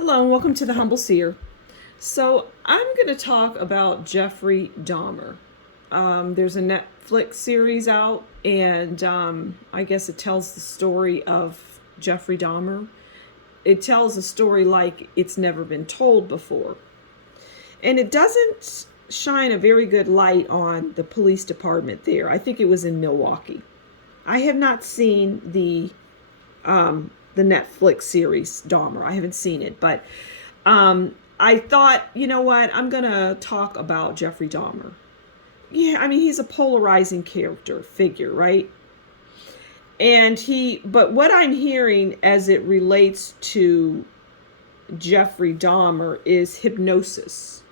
Hello and welcome to the Humble Seer. So I'm going to talk about Jeffrey Dahmer. There's a Netflix series out, and I guess it tells the story of Jeffrey Dahmer. It tells a story like it's never been told before. And it doesn't shine a very good light on the police department there. I think it was in Milwaukee. I have not seen the Netflix series Dahmer. I haven't seen it, but I thought, you know what, I'm gonna talk about Jeffrey Dahmer. Yeah, I mean, he's a polarizing figure, right? But what I'm hearing as it relates to Jeffrey Dahmer is hypnosis.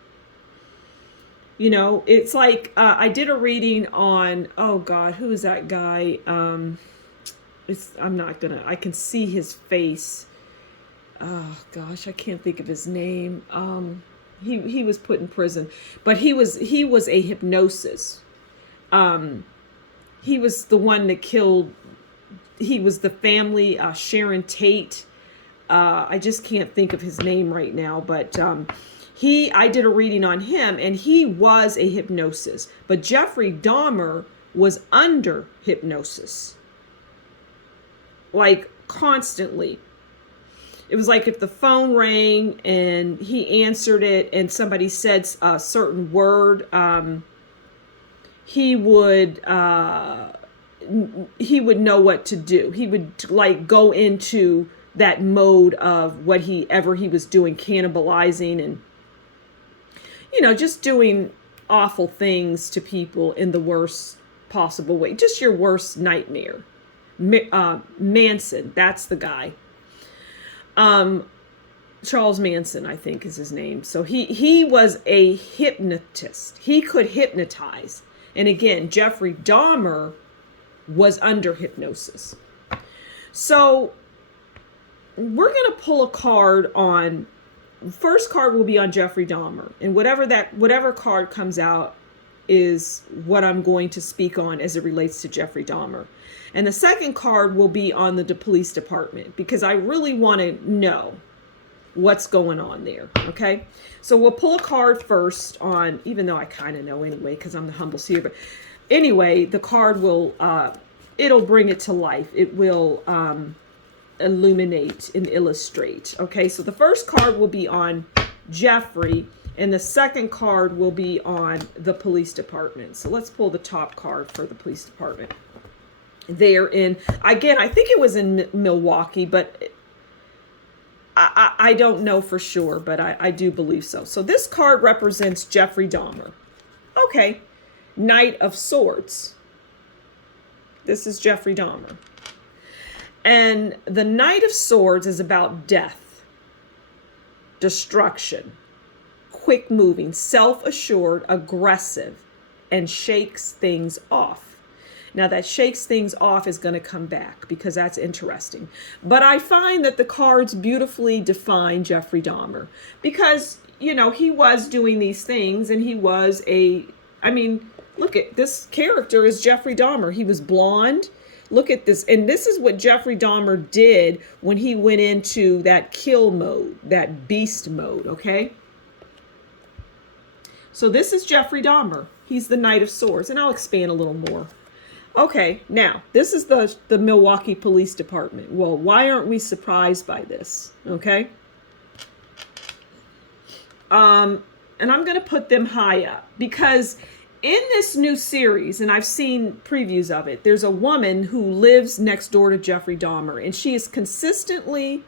You know, it's like I did a reading on, oh God, who is that guy? I can see his face. Oh gosh, I can't think of his name. He was put in prison, but he was a hypnosis. He was the one that killed. He was the family, Sharon Tate. I just can't think of his name right now, but I did a reading on him, and he was a hypnosis. But Jeffrey Dahmer was under hypnosis, like constantly. It was like if the phone rang and he answered it and somebody said a certain word, he would know what to do. He would like go into that mode of whatever he was doing, cannibalizing and, just doing awful things to people in the worst possible way. Just your worst nightmare. Manson, that's the guy. Charles Manson, I think is his name. So he was a hypnotist. He could hypnotize. And again, Jeffrey Dahmer was under hypnosis. So we're going to pull a card on, first card will be on Jeffrey Dahmer. And whatever card comes out is what I'm going to speak on as it relates to Jeffrey Dahmer. And the second card will be on the police department, because I really want to know what's going on there. Okay. So we'll pull a card first on, even though I kind of know anyway, because I'm the Humble Seer, but anyway, the card will, it'll bring it to life. It will, illuminate and illustrate. Okay. So the first card will be on Jeffrey, and the second card will be on the police department. So let's pull the top card for the police department. There in, again, I think it was in Milwaukee, but I don't know for sure, but I do believe so. So this card represents Jeffrey Dahmer. Okay. Knight of Swords. This is Jeffrey Dahmer. And the Knight of Swords is about death, destruction, quick moving, self-assured, aggressive, and shakes things off. Now that shakes things off is going to come back, because that's interesting. But I find that the cards beautifully define Jeffrey Dahmer, because, he was doing these things, and he was look at this character is Jeffrey Dahmer. He was blonde. Look at this. And this is what Jeffrey Dahmer did when he went into that kill mode, that beast mode. Okay. So this is Jeffrey Dahmer. He's the Knight of Swords, and I'll expand a little more. Okay, now, this is the Milwaukee Police Department. Well, why aren't we surprised by this? Okay? And I'm going to put them high up, because in this new series, and I've seen previews of it, there's a woman who lives next door to Jeffrey Dahmer, and she is consistently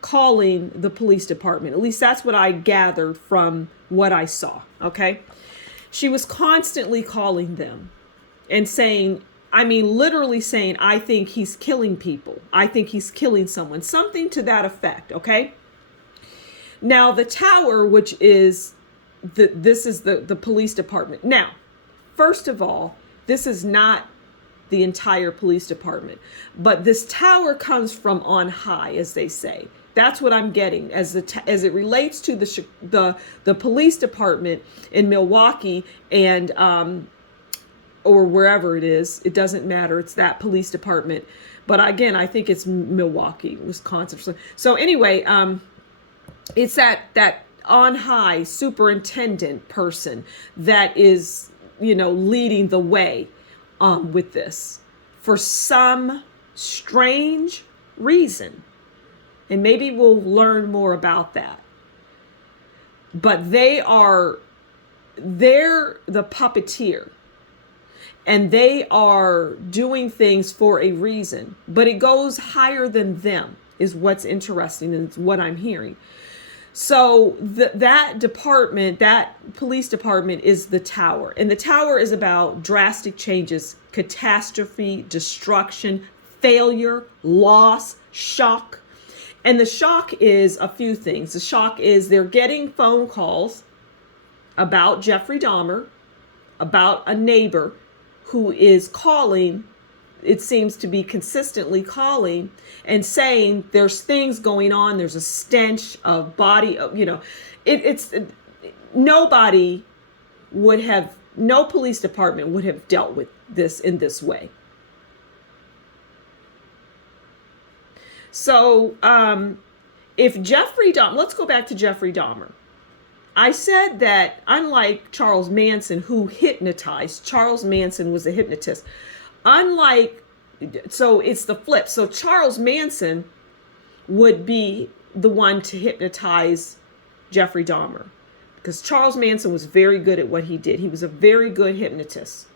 calling the police department. At least that's what I gathered from what I saw, okay? She was constantly calling them. And saying, literally saying, I think he's killing people. I think he's killing someone. Something to that effect, okay? Now, the tower, which is, this is the police department. Now, first of all, this is not the entire police department. But this tower comes from on high, as they say. That's what I'm getting as it relates to the police department in Milwaukee and or wherever it is. It doesn't matter. It's that police department. But again, I think it's Milwaukee, Wisconsin. So anyway, it's that on high superintendent person that is, leading the way with this for some strange reason. And maybe we'll learn more about that. But they're the puppeteer. And they are doing things for a reason. But it goes higher than them, is what's interesting and what I'm hearing. So that department, that police department, is the tower. And the tower is about drastic changes, catastrophe, destruction, failure, loss, shock. And the shock is a few things. The shock is they're getting phone calls about Jeffrey Dahmer, about a neighbor who is calling, it seems to be consistently calling and saying there's things going on. There's a stench of body, it's nobody would have, no police department would have dealt with this in this way. So if Jeffrey Dahmer, let's go back to Jeffrey Dahmer. I said that unlike Charles Manson, who hypnotized, Charles Manson was a hypnotist. So it's the flip. So Charles Manson would be the one to hypnotize Jeffrey Dahmer, because Charles Manson was very good at what he did. He was a very good hypnotist,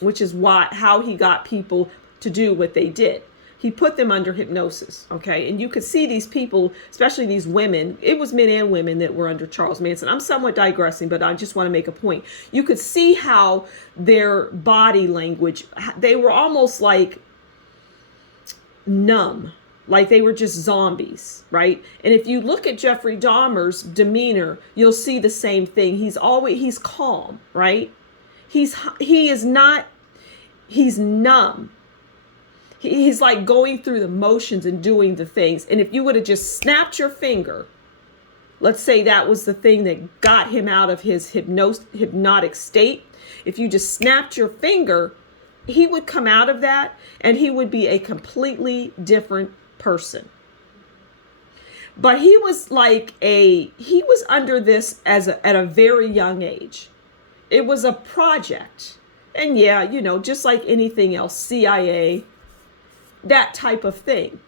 which is how he got people to do what they did. He put them under hypnosis, okay? And you could see these people, especially these women, it was men and women that were under Charles Manson. I'm somewhat digressing, but I just want to make a point. You could see how their body language, they were almost like numb, like they were just zombies, right? And if you look at Jeffrey Dahmer's demeanor, you'll see the same thing. He's calm, right? He's numb. He's like going through the motions and doing the things. And if you would have just snapped your finger, let's say that was the thing that got him out of his hypnotic state. If you just snapped your finger, he would come out of that and he would be a completely different person. But he was under this at a very young age. It was a project. And yeah, just like anything else, CIA, that type of thing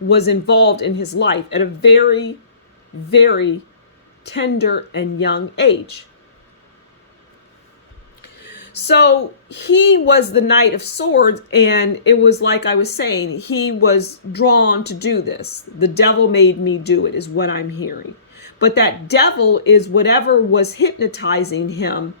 was involved in his life at a very, very tender and young age. So he was the Knight of Swords, and it was like I was saying, he was drawn to do this. The devil made me do it, is what I'm hearing. But that devil is whatever was hypnotizing him.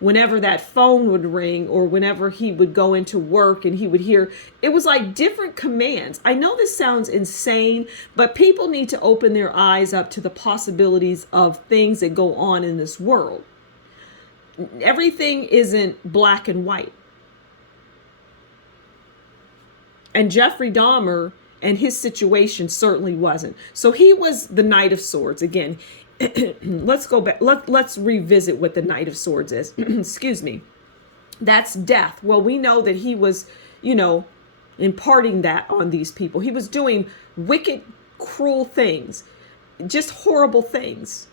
Whenever that phone would ring or whenever he would go into work and he would hear, it was like different commands. I know this sounds insane, but people need to open their eyes up to the possibilities of things that go on in this world. Everything isn't black and white. And Jeffrey Dahmer and his situation certainly wasn't. So he was the Knight of Swords. Again, let's go back. Let's revisit what the Knight of Swords is. Excuse me. That's death. Well, we know that he was, imparting that on these people. He was doing wicked, cruel things, just horrible things.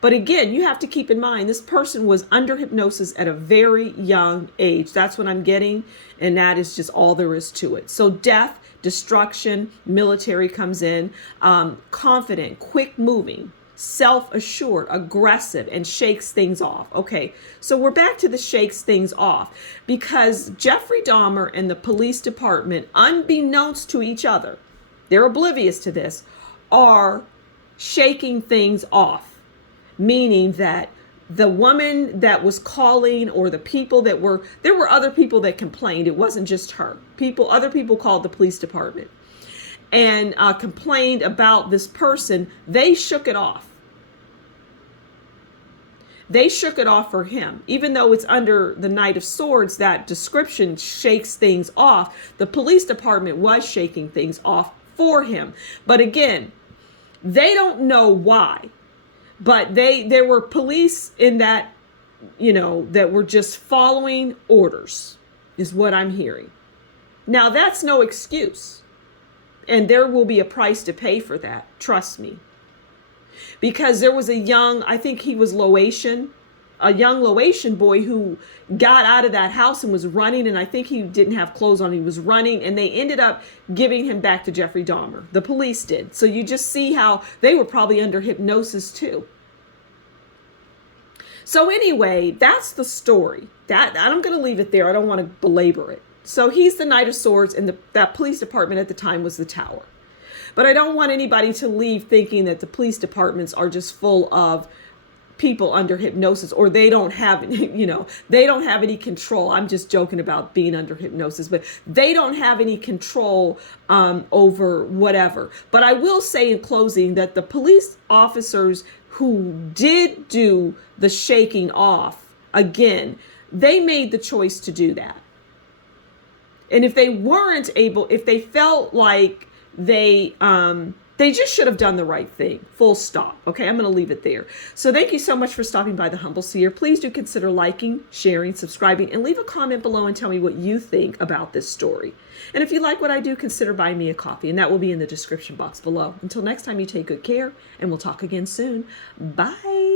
But again, you have to keep in mind, this person was under hypnosis at a very young age. That's what I'm getting. And that is just all there is to it. So death, destruction, military comes in, confident, quick moving, self-assured, aggressive, and shakes things off. Okay, so we're back to the shakes things off, because Jeffrey Dahmer and the police department, unbeknownst to each other, they're oblivious to this, are shaking things off, meaning that the woman that was calling, or the people there were other people that complained. It wasn't just her. Other people called the police department and complained about this person. They shook it off. They shook it off for him. Even though it's under the Knight of Swords, that description shakes things off. The police department was shaking things off for him. But again, they don't know why. But there were police in that, that were just following orders, is what I'm hearing. Now, that's no excuse. And there will be a price to pay for that. Trust me. because there was a young, I think he was Laotian, a young Laotian boy who got out of that house and was running, and I think he didn't have clothes on. He was running, and they ended up giving him back to Jeffrey Dahmer. The police did. So you just see how they were probably under hypnosis too. So anyway, that's the story. That I'm going to leave it there. I don't want to belabor it. So he's the Knight of Swords, and that police department at the time was the Tower. But I don't want anybody to leave thinking that the police departments are just full of people under hypnosis, or they don't have, they don't have any control. I'm just joking about being under hypnosis, but they don't have any control over whatever. But I will say in closing that the police officers who did do the shaking off, again, they made the choice to do that. And if they weren't able, if they felt like they just should have done the right thing, full stop. Okay, I'm going to leave it there. So thank you so much for stopping by the Humble Seer. Please do consider liking, sharing, subscribing, and leave a comment below and tell me what you think about this story. And if you like what I do, consider buying me a coffee, and that will be in the description box below. Until next time, you take good care, and we'll talk again soon. Bye.